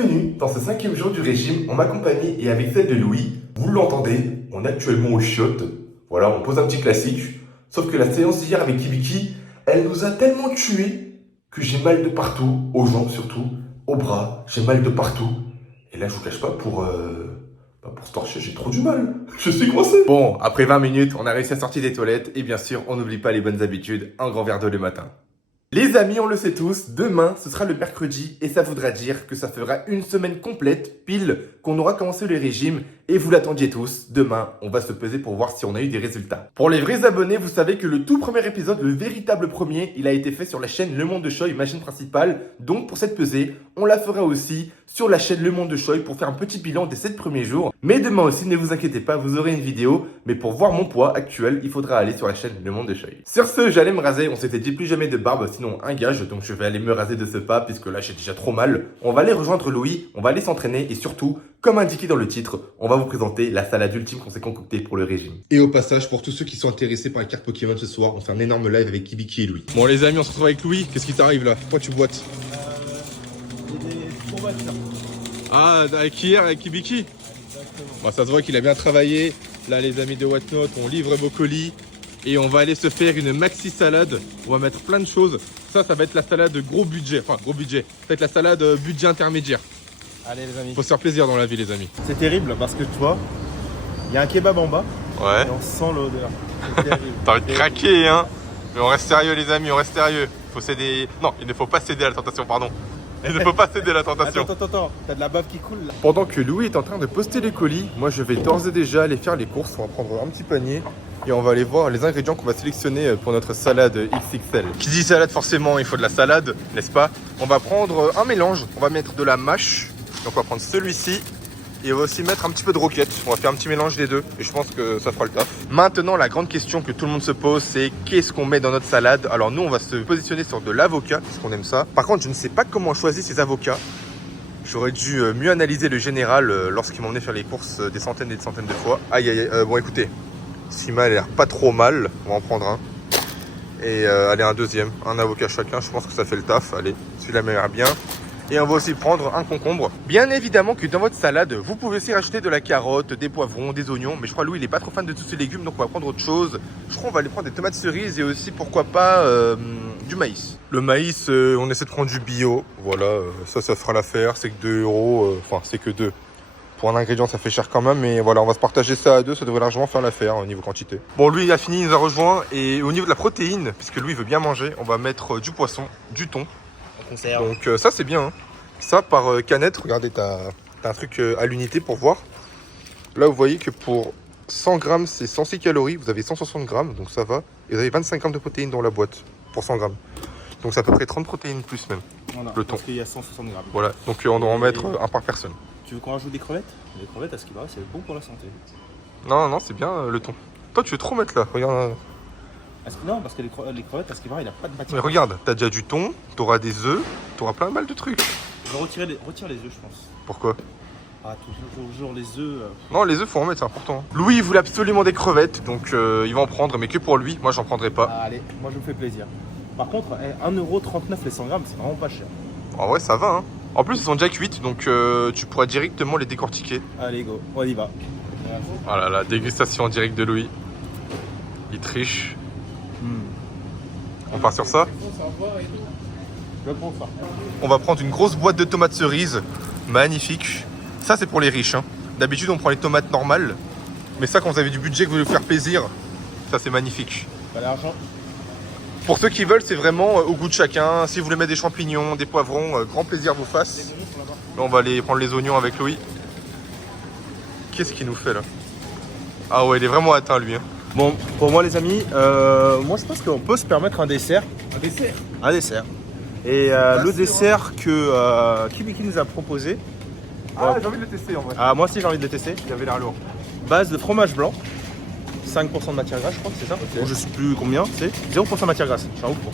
Bienvenue dans ce 5e jour du régime en ma compagnie et avec celle de Louis. Vous l'entendez, on est actuellement aux chiottes. Voilà, on pose un petit classique. Sauf que la séance d'hier avec Kibiki, elle nous a tellement tués que j'ai mal de partout, aux jambes surtout, aux bras, j'ai mal de partout. Et là, je vous cache pas, pour se torcher, j'ai trop du mal. Je suis coincé. Bon, après 20 minutes, on a réussi à sortir des toilettes. Et bien sûr, on n'oublie pas les bonnes habitudes, un grand verre d'eau le matin. Les amis, on le sait tous, demain, ce sera le mercredi et ça voudra dire que ça fera une semaine complète, pile, qu'on aura commencé le régime et vous l'attendiez tous. Demain, on va se peser pour voir si on a eu des résultats. Pour les vrais abonnés, vous savez que le tout premier épisode, le véritable premier, il a été fait sur la chaîne Le Monde de Choy, ma chaîne principale. Donc pour cette pesée, on la fera aussi sur la chaîne Le Monde de Choy pour faire un petit bilan des 7 premiers jours. Mais demain aussi, ne vous inquiétez pas, vous aurez une vidéo. Mais pour voir mon poids actuel, il faudra aller sur la chaîne Le Monde de Choy. Sur ce, j'allais me raser. On s'était dit plus jamais de barbe, sinon un gage. Donc je vais aller me raser de ce pas, puisque là j'ai déjà trop mal. On va aller rejoindre Louis, on va aller s'entraîner et surtout, comme indiqué dans le titre, on va vous présenter la salade ultime qu'on s'est concoctée pour le régime. Et au passage, pour tous ceux qui sont intéressés par les cartes Pokémon ce soir, on fait un énorme live avec Kibiki et Louis. Bon les amis, on se retrouve avec Louis. Qu'est-ce qui t'arrive là? Pourquoi tu boites? Des courbatures. Ah, avec hier, avec Kibiki? Exactement. Bon, ça se voit qu'il a bien travaillé. Là, les amis de Whatnot, on livre vos colis. Et on va aller se faire une maxi salade. On va mettre plein de choses. Ça va être la salade gros budget. Enfin, gros budget. Ça va être la salade budget intermédiaire. Allez les amis. Faut se faire plaisir dans la vie, les amis. C'est terrible parce que tu vois, il y a un kebab en bas Ouais. et on sent l'odeur. C'est terrible. T'as envie de craquer, hein? Mais on reste sérieux, les amis, on reste sérieux. Faut céder. Non, il ne faut pas céder à la tentation, pardon. Il ne faut pas céder à la tentation. Attends, t'as de la bave qui coule là. Pendant que Louis est en train de poster les colis, moi je vais d'ores et déjà aller faire les courses. On va prendre un petit panier et on va aller voir les ingrédients qu'on va sélectionner pour notre salade XXL. Qui dit salade, forcément, il faut de la salade, n'est-ce pas? On va prendre un mélange. On va mettre de la mâche. Donc on va prendre celui-ci. Et on va aussi mettre un petit peu de roquette. On va faire un petit mélange des deux. Et je pense que ça fera le taf. Maintenant, la grande question que tout le monde se pose, c'est qu'est-ce qu'on met dans notre salade? Alors nous, on va se positionner sur de l'avocat, parce qu'on aime ça. Par contre, je ne sais pas comment on choisit ces avocats. J'aurais dû mieux analyser le général lorsqu'il m'emmenait faire les courses des centaines et des centaines de fois. Aïe, aïe, aïe. Bon, écoutez, Sima a l'air pas trop mal. On va en prendre un. Et allez, un deuxième. Un avocat chacun. Je pense que ça fait le taf. Allez, celui-là m'a l'air bien. Et on va aussi prendre un concombre. Bien évidemment que dans votre salade, vous pouvez aussi rajouter de la carotte, des poivrons, des oignons. Mais je crois Louis, il est pas trop fan de tous ces légumes, donc on va prendre autre chose. Je crois qu'on va aller prendre des tomates cerises et aussi, pourquoi pas, du maïs. Le maïs, on essaie de prendre du bio. Voilà, ça fera l'affaire. C'est que 2 €. Enfin, c'est que 2. Pour un ingrédient, ça fait cher quand même. Mais voilà, on va se partager ça à 2. Ça devrait largement faire l'affaire au niveau quantité. Bon, lui, il a fini, il nous a rejoint. Et au niveau de la protéine, puisque lui, il veut bien manger, on va mettre du poisson, du thon. Donc ça c'est bien, hein. Ça par canette, regardez, t'as un truc à l'unité pour voir. Là vous voyez que pour 100 grammes c'est 106 calories, vous avez 160 grammes, donc ça va. Et vous avez 25 grammes de protéines dans la boîte pour 100 grammes. Donc c'est à peu près 30 protéines plus même, Voilà, le thon. parce qu'il y a 160 grammes. Voilà, donc on doit en mettre un par personne. Tu veux qu'on rajoute des crevettes? Les crevettes, à ce qui paraît, c'est bon pour la santé. Non, c'est bien le thon. Toi tu veux trop mettre là, regarde. Non, parce que les crevettes, à ce qui paraît, il n'y a pas de matière. Mais regarde, t'as déjà du thon, t'auras des œufs, t'auras plein de mal de trucs. Je vais retire les œufs, je pense. Pourquoi? Ah, toujours les œufs. Non, les œufs, faut en mettre, c'est important. Louis, il voulait absolument des crevettes, donc il va en prendre, mais que pour lui. Moi, j'en prendrai pas. Ah, allez, moi je me fais plaisir. Par contre, 1,39 € les 100 grammes, c'est vraiment pas cher. En vrai, ça va, hein. En plus, ils sont déjà cuites, donc tu pourras directement les décortiquer. Allez, go, on y va. Oh là là, dégustation en direct de Louis. Il triche. On part sur ça. Je prends ça. On va prendre une grosse boîte de tomates cerises. Magnifique. Ça, c'est pour les riches, hein. D'habitude, on prend les tomates normales. Mais ça, quand vous avez du budget, que vous voulez vous faire plaisir, ça, c'est magnifique. Pas l'argent. Pour ceux qui veulent, c'est vraiment au goût de chacun. Si vous voulez mettre des champignons, des poivrons, grand plaisir vous fasse. Là, on va aller prendre les oignons avec Louis. Qu'est-ce qu'il nous fait là? Ah ouais, il est vraiment atteint lui, hein. Bon, pour moi les amis, moi je pense qu'on peut se permettre un dessert. Un dessert? Un dessert. Et le dessert que Kibiki nous a proposé. Ah, j'ai envie de le tester en vrai. Ah, moi aussi j'ai envie de le tester. Il avait l'air lourd. Base de fromage blanc. 5% de matière grasse, je crois que c'est ça. Okay. Bon, je sais plus combien, c'est 0% de matière grasse. Je suis un ouf pour.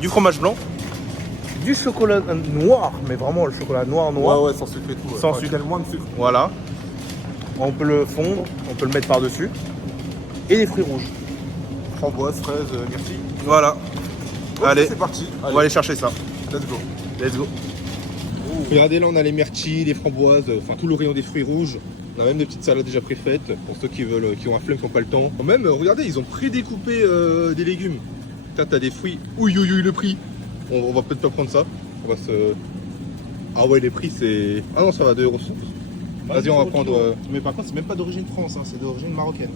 Du fromage blanc. Du chocolat noir, mais vraiment le chocolat noir. Ouais, sans sucre et tout. Sans sucre. Moins de sucre. Voilà. On peut le fondre, on peut le mettre par-dessus. Et des fruits rouges. Framboise, fraise, merci. Voilà. Okay, allez, c'est parti. on va aller chercher ça. Let's go. Let's go. Regardez là, on a les myrtilles, les framboises, enfin tout le rayon des fruits rouges. On a même des petites salades déjà préfaites pour ceux qui veulent, qui ont un flemme, qui n'ont pas le temps. Même, regardez, ils ont prédécoupé des légumes. Putain, t'as des fruits. Ouïe, le prix. On va peut-être pas prendre ça. On va se. Ah ouais, les prix c'est. Ah non, ça va 2,60 €. Vas-y, on va prendre. Mais par contre, c'est même pas d'origine France, hein, c'est d'origine marocaine.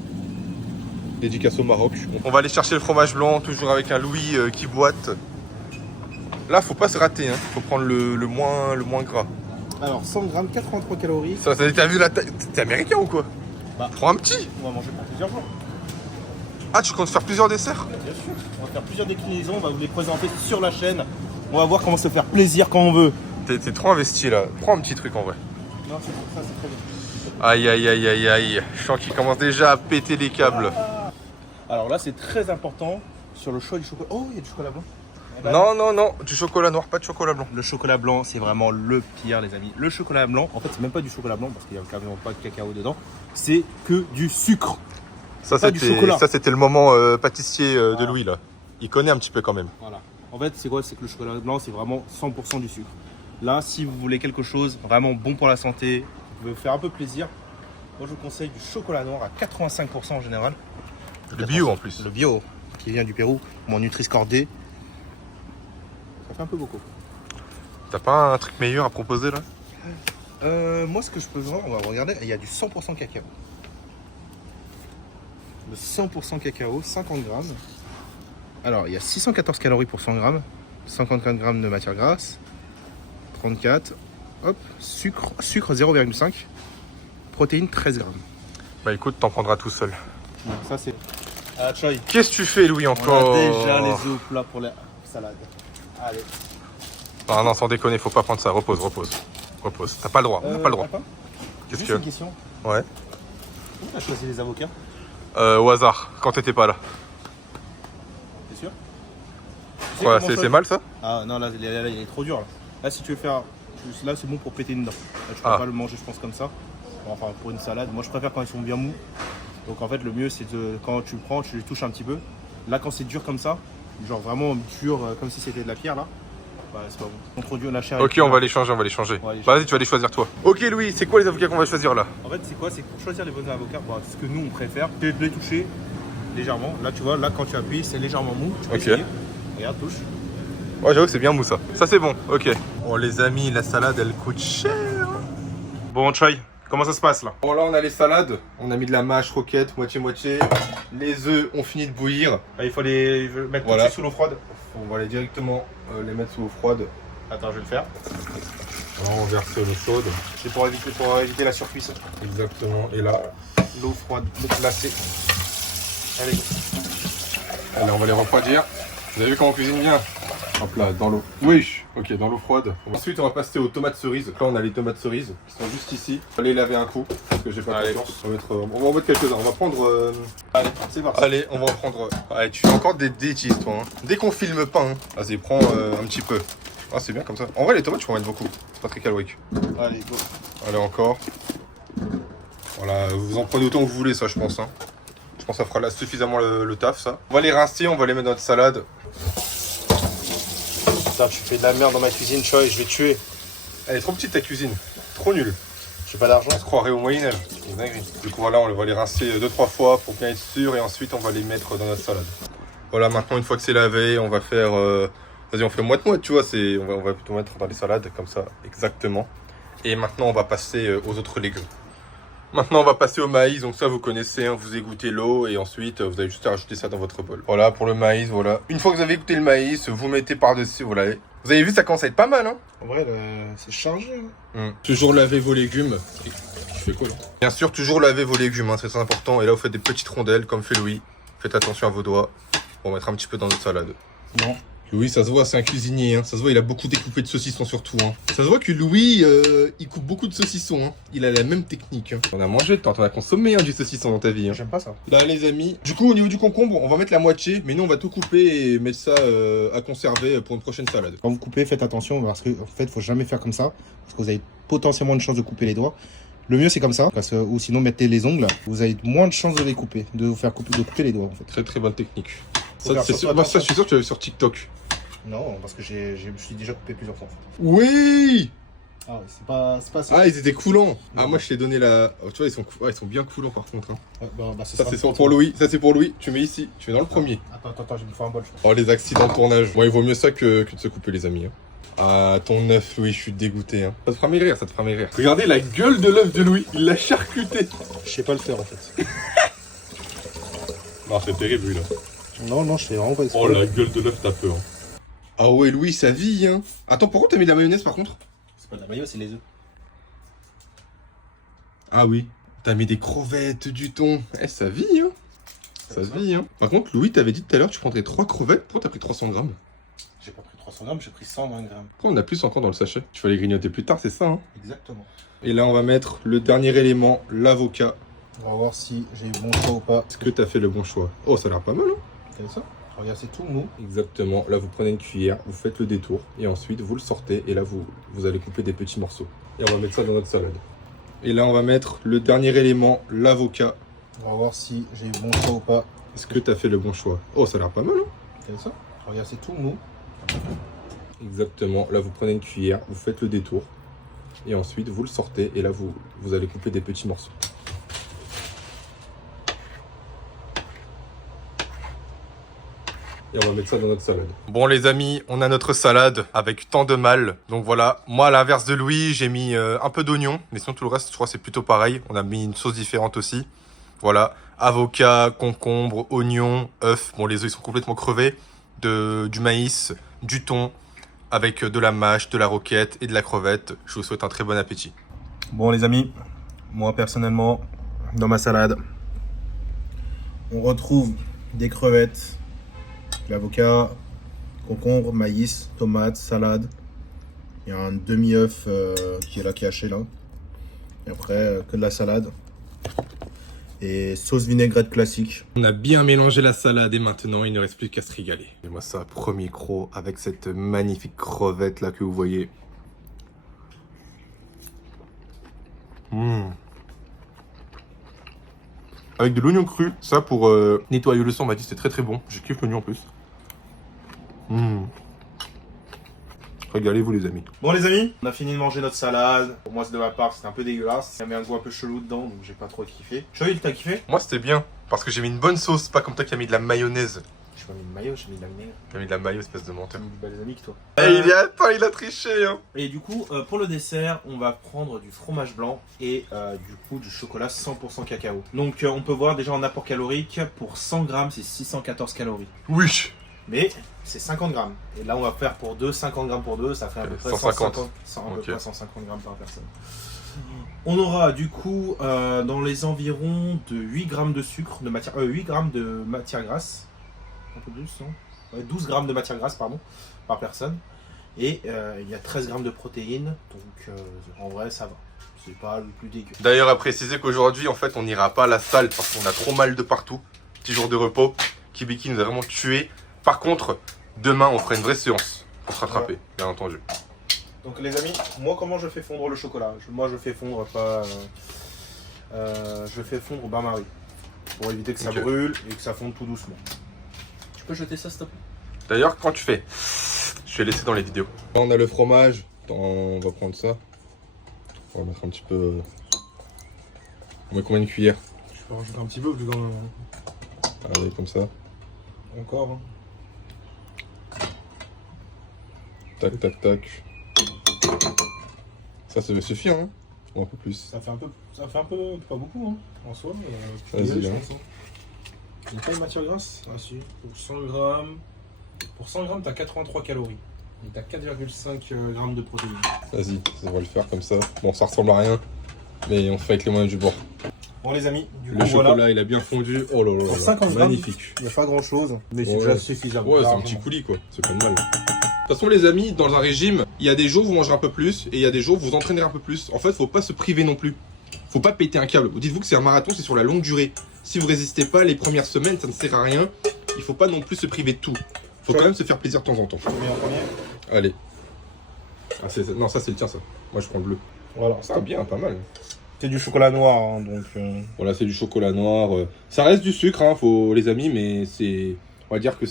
Dédicace au Maroc. On va aller chercher le fromage blanc, toujours avec un Louis qui boite. Là, faut pas se rater, hein. Faut prendre le moins gras. Alors, 100 grammes, 83 calories. Ça t'as vu la taille? T'es américain ou quoi? Bah. Prends un petit. On va manger pour plusieurs jours. Ah, tu comptes faire plusieurs desserts? Bien sûr. On va faire plusieurs déclinaisons, on va vous les présenter sur la chaîne. On va voir comment se faire plaisir quand on veut. T'es trop investi là. Prends un petit truc en vrai. Non, c'est pour ça, c'est très bien. Aïe, aïe, aïe, aïe, aïe. Je sens qu'il commence déjà à péter les câbles. Alors là, c'est très important sur le choix du chocolat. Oh, il y a du chocolat blanc. Non, du chocolat noir, pas de chocolat blanc. Le chocolat blanc, c'est vraiment le pire, les amis. Le chocolat blanc, en fait, c'est même pas du chocolat blanc parce qu'il n'y a quasiment pas de cacao dedans. C'est que du sucre. Ça, c'était le moment pâtissier de Louis là. Il connaît un petit peu quand même. Voilà. En fait, c'est quoi? C'est que le chocolat blanc, c'est vraiment 100% du sucre. Là, si vous voulez quelque chose vraiment bon pour la santé, vous pouvez vous faire un peu plaisir. Moi, je vous conseille du chocolat noir à 85% en général. Le bio en plus. Le bio, qui vient du Pérou. Mon Nutri-Score D. Ça fait un peu beaucoup. T'as pas un truc meilleur à proposer là? Moi, ce que je peux voir, on va regarder, il y a du 100% cacao. Le 100% cacao, 50 grammes. Alors, il y a 614 calories pour 100 grammes, 54 grammes de matière grasse, 34, hop, sucre 0,5, protéines 13 grammes. Bah écoute, t'en prendras tout seul. Donc, ça, c'est... Ah, Choi, Qu'est-ce que tu fais Louis encore? on a déjà les œufs plats pour la salade. Allez. Ah non, sans déconner, faut pas prendre ça. Repose. T'as pas le droit, on n'a pas le droit. Qu'est-ce Juste que... une question. Ouais. Où t'as choisi les avocats? Au hasard, quand t'étais pas là. T'es sûr? Ouais, c'est mal ça? Ah non, là, il est trop dur. Là, si tu veux faire... Là, c'est bon pour péter une dent. Là, tu peux pas le manger, je pense, comme ça. Enfin, pour une salade. Moi, je préfère quand ils sont bien mous. Donc, en fait, le mieux, c'est de... Quand tu le prends, tu les touches un petit peu. Là, quand c'est dur comme ça, genre vraiment dur, comme si c'était de la pierre, là, bah, c'est pas bon. Trop dur, la chair. Ok, on va les changer. Vas-y, tu vas les choisir toi. Ok Louis, c'est quoi les avocats qu'on va choisir là? En fait, c'est quoi? C'est pour choisir les bons avocats, bah, ce que nous, on préfère, c'est de les toucher légèrement. Là, tu vois, là, quand tu appuies, c'est légèrement mou. Tu peux essayer. Regarde, touche. Ouais, j'avoue que c'est bien mou ça. Ça, c'est bon, ok. Bon, les amis, la salade, elle coûte cher. Bon, Choi, comment ça se passe là? Bon, là, on a les salades. On a mis de la mâche, roquette, moitié-moitié. Les œufs ont fini de bouillir. Ah, il faut les mettre tout de suite sous l'eau froide. On va aller directement les mettre sous l'eau froide. Attends, je vais le faire. Alors, on verse l'eau chaude. C'est pour éviter la surcuisson. Exactement. Et là, L'eau froide, l'eau glacée. Allez, go. allez, on va les refroidir. Vous avez vu comment on cuisine bien? Hop là, dans l'eau. Oui, ok, dans l'eau froide. Ensuite, on va passer aux tomates cerises. Là, on a les tomates cerises qui sont juste ici. On va les laver un coup parce que j'ai pas confiance. On va en mettre quelques-uns. On va prendre. Allez, c'est parti. Allez, on va en prendre. Allez, tu fais encore des bêtises, toi. Hein. Dès qu'on filme pas, hein. Vas-y, prends un petit peu. Ah, c'est bien comme ça. En vrai, les tomates, tu peux en mettre beaucoup. C'est pas très calorique. Allez, go. Allez, encore. Voilà, vous en prenez autant que vous voulez, ça, je pense. Hein. Je pense que ça fera là suffisamment le taf, ça. On va les rincer, on va les mettre dans notre salade. Putain, tu fais de la merde dans ma cuisine, Choi, je vais te tuer. Elle est trop petite ta cuisine, trop nulle. J'ai pas d'argent. On se croirait au Moyen-Âge. Du coup, voilà, on va les rincer 2-3 fois pour bien être sûr et ensuite on va les mettre dans notre salade. Voilà, maintenant une fois que c'est lavé, on va faire. Vas-y, on fait moite-moite, tu vois. On va plutôt mettre dans les salades comme ça, exactement. Et maintenant, on va passer aux autres légumes. Maintenant, on va passer au maïs. Donc ça, vous connaissez, hein, vous égouttez l'eau et ensuite, vous avez juste à rajouter ça dans votre bol. Voilà, pour le maïs, voilà. Une fois que vous avez égoutté le maïs, vous mettez par-dessus, voilà. Vous avez vu, ça commence à être pas mal, hein. En vrai, c'est chargé. Hein. Toujours laver vos légumes. Tu fais quoi là? Bien sûr, toujours laver vos légumes, hein, c'est très important. Et là, vous faites des petites rondelles, comme fait Louis. Faites attention à vos doigts. On va mettre un petit peu dans notre salade. Non. Louis, ça se voit, c'est un cuisinier. Hein. Ça se voit, il a beaucoup découpé de saucissons surtout. Hein. Ça se voit que Louis, il coupe beaucoup de saucissons. Hein. Il a la même technique. Hein. On a mangé, t'en as consommé du saucisson dans ta vie. Hein. J'aime pas ça. Là, les amis. Du coup, au niveau du concombre, on va mettre la moitié. Mais nous, on va tout couper et mettre ça à conserver pour une prochaine salade. Quand vous coupez, faites attention parce qu'en fait, faut jamais faire comme ça. Parce que vous avez potentiellement une chance de couper les doigts. Le mieux, c'est comme ça. Parce que, ou sinon, mettez les ongles. Vous avez moins de chances de les couper. De vous faire couper, de couper les doigts, en fait. Très très bonne technique. Ça, je suis sûr que tu l'as vu sur TikTok. Non, parce que je me suis déjà coupé plusieurs fois. Oui! Ah ouais, c'est pas ça. Ah, ils étaient coulants. Ah, moi je t'ai donné la. Oh, tu vois, ils sont bien coulants par contre. Hein. Ouais, c'est Ça, c'est pour Louis. Ça, c'est pour Louis. Tu mets ici. Tu mets dans le premier. Attends, j'ai me faire un bol. Oh, les accidents de tournage. Bon, il vaut mieux ça que de se couper, les amis. Hein. Ah, ton œuf, Louis, je suis dégoûté. Hein. Ça te fera maigrir, ça te fera maigrir. Regardez la gueule de l'œuf de Louis. Il l'a charcuté. Je sais pas le faire en fait. Non, c'est terrible, lui, là. Non, je fais vraiment pas exprès. Oh, la gueule de l'œuf, t'as peur. Ah ouais, Louis, ça vit, hein. Attends, pourquoi t'as mis de la mayonnaise, par contre? C'est pas de la mayo, c'est les œufs. Ah oui. T'as mis des crevettes, du thon. Eh, ça vit, hein. Ça se vit, hein. Par contre, Louis, t'avais dit tout à l'heure que tu prendrais 3 crevettes. Pourquoi t'as pris 300 grammes? J'ai pas pris 300 grammes, j'ai pris 120 grammes. Pourquoi on a plus encore dans le sachet? Tu vas les grignoter plus tard, c'est ça, hein. Exactement. Et là, on va mettre le dernier élément, l'avocat. On va voir si j'ai eu bon choix ou pas. Est-ce que t'as fait le bon choix? Oh, ça a l'air pas mal, hein. T'as vu ça? Regarde, c'est tout mou. Exactement. Là, vous prenez une cuillère, vous faites le détour. Et ensuite, vous le sortez. Et là, vous allez couper des petits morceaux. Et on va mettre ça dans notre salade. Et là, on va mettre le dernier élément, l'avocat. On va voir si j'ai eu bon choix ou pas. Est-ce que t'as fait le bon choix? Oh, ça a l'air pas mal, hein. T'as vu ça? Regarde, c'est tout mou. Exactement. Là, vous prenez une cuillère, vous faites le détour. Et ensuite, vous le sortez. Et là, vous allez couper des petits morceaux. Et on va mettre ça dans notre salade. Bon les amis, on a notre salade avec tant de mal. Donc voilà, moi à l'inverse de Louis, j'ai mis un peu d'oignon. Mais sinon tout le reste, je crois que c'est plutôt pareil. On a mis une sauce différente aussi. Voilà, avocat, concombre, oignon, œuf. Bon les œufs ils sont complètement crevés. Du maïs, du thon, avec de la mâche, de la roquette et de la crevette. Je vous souhaite un très bon appétit. Bon les amis, moi personnellement, dans ma salade, on retrouve des crevettes, de l'avocat, concombre, maïs, tomate, salade. Il y a un demi-œuf qui est là, qui est haché là. Et après, que de la salade. Et sauce vinaigrette classique. On a bien mélangé la salade et maintenant il ne reste plus qu'à se régaler. Et moi ça, premier croc avec cette magnifique crevette là que vous voyez. Avec de l'oignon cru, ça pour nettoyer le sang, on m'a dit c'est très très bon. J'ai kiffé l'oignon en plus. Régalez-vous les amis. Bon les amis, on a fini de manger notre salade. Pour moi, de ma part, c'était un peu dégueulasse. Ça met un goût un peu chelou dedans, donc j'ai pas trop kiffé. Choïl, t'as kiffé? Moi c'était bien, parce que j'ai mis une bonne sauce, pas comme toi qui a mis de la mayonnaise. J'ai pas mis de maillot, j'ai mis de la vinaigre. Tu as mis de la mayo, espèce de T'as menteur. mis du balsamique toi. Il a triché hein. Et du coup, pour le dessert, on va prendre du fromage blanc et du coup du chocolat 100% cacao. Donc on peut voir déjà en apport calorique, pour 100 grammes, c'est 614 calories. Oui. Mais c'est 50 grammes. Et là, on va faire pour 2, 50 grammes pour 2, ça fait à peu près 150. 150 grammes par personne. On aura du coup dans les environs de 8 grammes de sucre, 8 grammes de matière grasse. Un peu plus, non? Ouais, 12 grammes de matière grasse, pardon, par personne. Et il y a 13 grammes de protéines, donc en vrai, ça va. C'est pas le plus dégueu. D'ailleurs, à préciser qu'aujourd'hui, en fait, on n'ira pas à la salle parce qu'on a trop mal de partout. Petit jour de repos. Kibiki nous a vraiment tués. Par contre, demain, on fera une vraie séance pour se rattraper, bien entendu. Donc les amis, moi comment je fais fondre le chocolat? Moi je fais fondre pas... je fais fondre au bain-marie. Pour éviter que ça brûle et que ça fonde tout doucement. Tu peux jeter ça s'il te plaît? D'ailleurs, quand tu fais, je vais laisser dans les vidéos. On a le fromage, on va prendre ça. On va mettre un petit peu... On met combien de cuillères? Je peux rajouter un petit peu plus dans le... Allez, comme ça. Encore hein. Tac, tac, tac. Ça va suffire, hein? Ou un peu plus. Ça fait un peu, pas beaucoup hein, en soi. Vas-y, hein. Il n'y a pas de matière grasse? Ah si, pour 100 grammes. Pour 100 grammes, t'as 83 calories. Et t'as 4,5 grammes de protéines. Vas-y, ça va le faire comme ça. Bon, ça ressemble à rien, mais on fait avec les moyens du bord. Bon les amis, du coup le chocolat voilà. il a bien fondu. Oh là là, Pour là, 50 grammes, magnifique. Il n'y a pas grand chose, mais c'est Ouais. déjà suffisant. Ouais, c'est un petit coulis quoi, c'est pas mal. De toute façon les amis, dans un régime, il y a des jours où vous mangerez un peu plus et il y a des jours où vous entraînerez un peu plus. En fait, faut pas se priver non plus. Faut pas péter un câble. Dites-vous que c'est un marathon, c'est sur la longue durée. Si vous résistez pas les premières semaines, ça ne sert à rien. Il faut pas non plus se priver de tout. Faut quand même se faire plaisir de temps en temps. Je mets en premier. Allez. Ah, non, ça c'est le tien ça. Moi je prends le bleu. Voilà, Ça bien, pas mal. c'est du chocolat noir, hein, donc... Voilà, c'est du chocolat noir. Ça reste du sucre, hein, les amis, mais c'est... On va dire que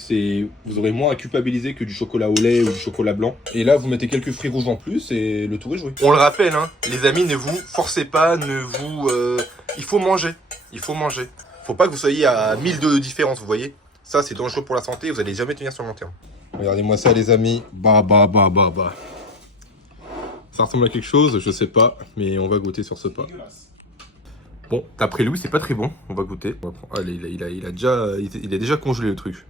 vous aurez moins à culpabiliser que du chocolat au lait ou du chocolat blanc. Et là, vous mettez quelques fruits rouges en plus et le tour est joué. On le rappelle, hein, les amis, ne vous forcez pas, il faut manger. Il faut manger. Faut pas que vous soyez à 1000 de différence, vous voyez. Ça, c'est dangereux pour la santé, vous allez jamais tenir sur le long terme. Regardez-moi ça, les amis. Bah. Ça ressemble à quelque chose, je sais pas, mais on va goûter sur ce pas. Bon, d'après Louis, c'est pas très bon. On va goûter. On va prendre... Allez, il a déjà congelé le truc.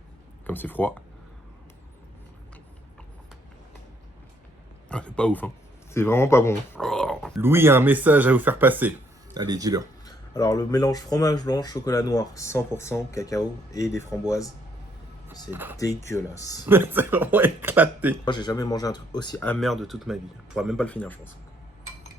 Comme c'est froid. Ah, c'est pas ouf, hein. C'est vraiment pas bon. Oh. Louis a un message à vous faire passer. Allez, dis-le. Alors, le mélange fromage blanc, chocolat noir, 100% cacao et des framboises, c'est dégueulasse. C'est vraiment éclaté. Moi, j'ai jamais mangé un truc aussi amer de toute ma vie. Je pourrais même pas le finir, je pense.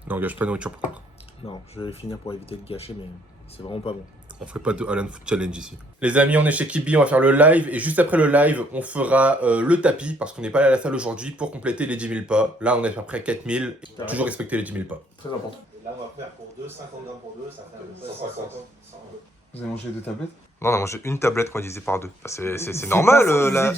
Non, gâche pas de nourriture par contre. Non, je vais le finir pour éviter de gâcher, mais c'est vraiment pas bon. On ferait pas de Alan Food Challenge ici. Les amis, on est chez Kibi, on va faire le live. Et juste après le live, on fera le tapis. Parce qu'on n'est pas allé à la salle aujourd'hui pour compléter les 10 000 pas. Là, on est à peu près 4 000. Toujours respecter les 10 000 pas. Très important. Et là, on va faire pour 2, 50 grammes pour 2, ça fait à peu près 150. Vous avez mangé 2 tablettes? Non, on a mangé une tablette qu'on divisé par 2. C'est normal là.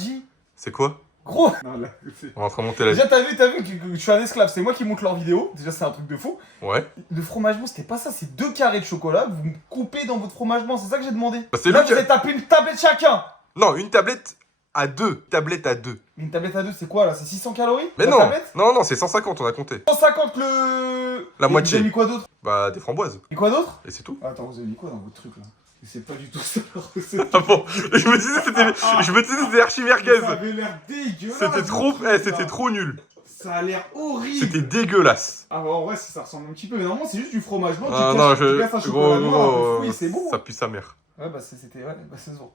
C'est quoi? Gros non, là, on va en train de monter la... Déjà, t'as vu que je suis un esclave, c'est moi qui monte leurs vidéos. Déjà, c'est un truc de fou. Ouais. Le fromage blanc, c'était pas ça, c'est 2 carrés de chocolat. Vous me coupez dans votre fromage blanc, c'est ça que j'ai demandé. Bah, c'est là, lui vous avez tapé une tablette chacun. Non, une tablette à 2. Tablette à 2. Une tablette à 2, c'est quoi là? C'est 600 calories? Mais la non tablette non, c'est 150, on a compté. 150 le... La Et moitié. Vous avez mis quoi d'autre? Bah, des framboises. Et quoi d'autre? Et c'est tout. Attends, vous avez mis quoi dans votre truc là? C'est pas du tout ça. Ah bon, je me disais c'était archi merguez. Ça avait l'air dégueulasse. C'était trop nul. Ça a l'air horrible. C'était dégueulasse. Ah bah en vrai, ça ressemble un petit peu, mais normalement c'est juste du fromage blanc. Ah non, tu casses un chocolat noir, un peu gros, fruit, c'est bon. ça pue sa mère. Ouais bah c'était, ouais, bah c'est bon.